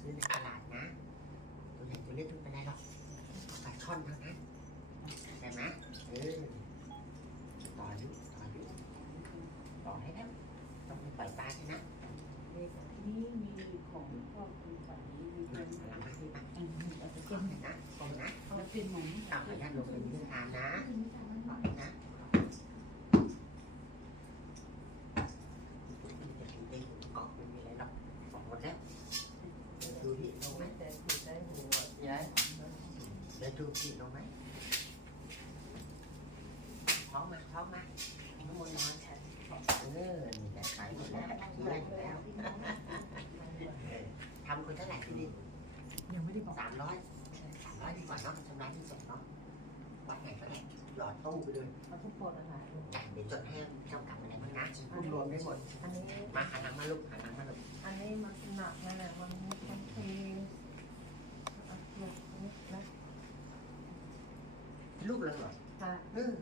ซื้อในตลาดนะ ตัวใหญ่ตัวเล็กไม่เป็นไรหรอกปลาช่อนทั้งนั้นใช่ไหมเออต่ออายุต่ออายุต่อให้แล้วต้องไม่ปล่อยปลาใช่นะนี่มีของพ่อคุณฝันมีมาเป็นหลังมาที่มาอันนี้เอาไปก้เก็มบนะก้มนะเอาเป็นหมอนเอาขออนุญาตลงไปที่ทานนะต่อนะตีเกาะไม่มีอะไรหรอกสองหมดแล้ว ดูที่ลงไหมแต่ติดได้หัวย้ายเดี๋ยวดูที่ลงไหมท้องมาท้องมาน้ำมันนอนเออนี่แหละขายหมดแล้วเลี้ยงหมดแล้วทำคนเท่าไหร่ที่ดินยังไม่ได้บอกสามร้อยสามร้อยดีกว่าเนาะชำระที่ส่งเนาะวัดไหนก็ได้ หลอดตู้ไปเลยเอาทุกคนนะคะจ่ายเดี๋ยวจดให้จำกัดอะไรบ้างนะรวมได้หมด อันนี้ มาหันหลังมาลูกหันหลังมาลูกอันนี้มันหนักนะเนี่ยมันมันทีอะหลุดนิดนะลูกเลยเหรอค่ะเออ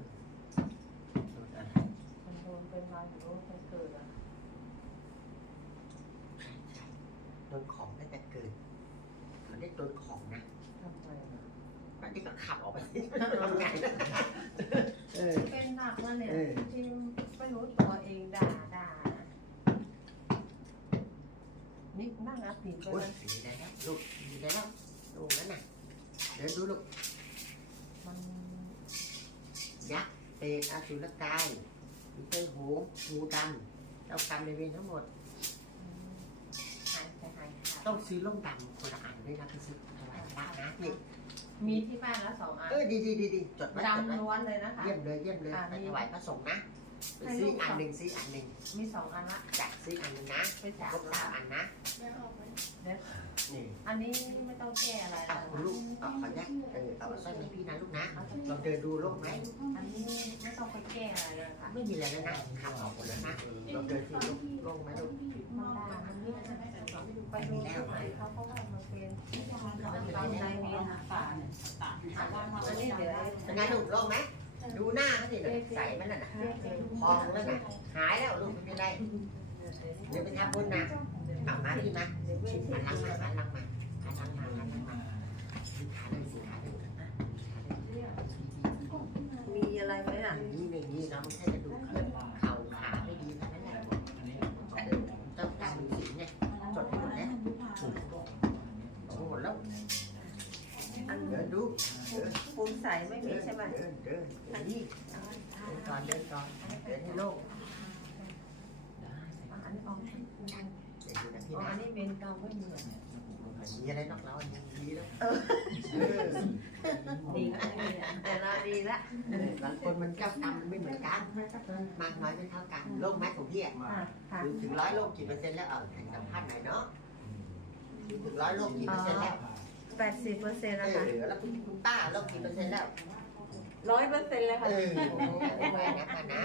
โดนอะไรมันโดนเป็นลายหรือว่าเป็นเกิดอะใช่ใช่โดนของตั้งแต่เกิดเขาเรียกโดนของนะทำไมอะ บางทีก็ขับออกไปทำไงเออ เป็นหนักนะเนี่ยเออที่ไม่รู้ตัวเองด่าด่านะนี่นั่งอัดติดไปโอ้ยเลยสีได้แล้วลูกสีได้แล้วลูกนั่นน่ะเดินดูลูกมันยักษ์เปรตอสุรกายมีเตอร์โหงงูดำเจ้ากรรมในายเวรทั้งหมด หายไปหายขาดต้องซื้อล่มดำคนละอันด้วยนะพี่ซื้อถวายพระนะนี่ มีที่บ้านแล้วสองอันเออดีดีดีดีจดไว้จดไว้ดำล้วนเลยนะคะ เยี่ยมเลยเยี่ยมเลยอ่าไปมีถวายพระสงฆ์นะไปให้ซื้อลูก อันสองหนึ่งซื้ออันหนึ่งมีสองอันละจัดซื้ออันหนึ่งนะไปสาครมบสามอันนะนี่อันนี้ไม่ต้องแก้อะไรเอาแล้วคุณลูกเอาขออนุญาตเออเอาสร้อยให้พี่นะลูกนะเราเดินดูโลกไหมอันนี้ไม่ต้องไปแก้อะไรเลยค่ะไม่มีอะไรแล้วนะขับออกหมดแล้วนะเราเดินที่โลกโลกไหมลูกมันได้มันนี่ไปดูที่ไหนเขาก็ว่ามันเป็นกำไรเวียนป่าเนี่ยป่าอันนี้เดี๋ยวเป็นไงลูกโลกไหมดูหน้าเขาสิใสไหมน่ะพองแล้วน่ะหายแล้วลูกไม่เป็นไรเดี๋ยวไปทำบุญนะเอามาพี่มาหันหลังมาหันหลังมาหันหลังมาหันหลังมาสีขาเลยสีขาเลยอะขาเลยมีอะไรไหมอะนี่ในนี้เราไม่ใช่ ดินดูปูนใสไม่มีใช่ไหมเดินเดินอันนี้เดินก่อนเดินก่อนเดินให้โล่งอันนี้ออกเดี๋ยวดูนะพี่อ๋อนะอันนี้เป็นเก่าไม่เหมือนมีอะไรนอกเราอันนี้ดีแล้วเออดีก็ดีแต่เราดีละบางคนมันเจ้ากรรมมันไม่เหมือนกันมากน้อยไม่เท่ากันโลกไหมของพี่อะค่ะค่ะถึงร้อยโลกกี่เปอร์เซ็นต์แล้วเออให้สัมภาษณ์หน่อยเนาะถึงร้อยโลกกี่เปอร์เซ็นต์แล้ว แปดสิบเปอร์เซ็นต์เอนะคะอแล้วคุณคุณป้าโลกกี่เปอร์เซ็นต์แล้วร้อยเปอร์เซ็นต์เลยเอค่ะอแหวนนะมานะ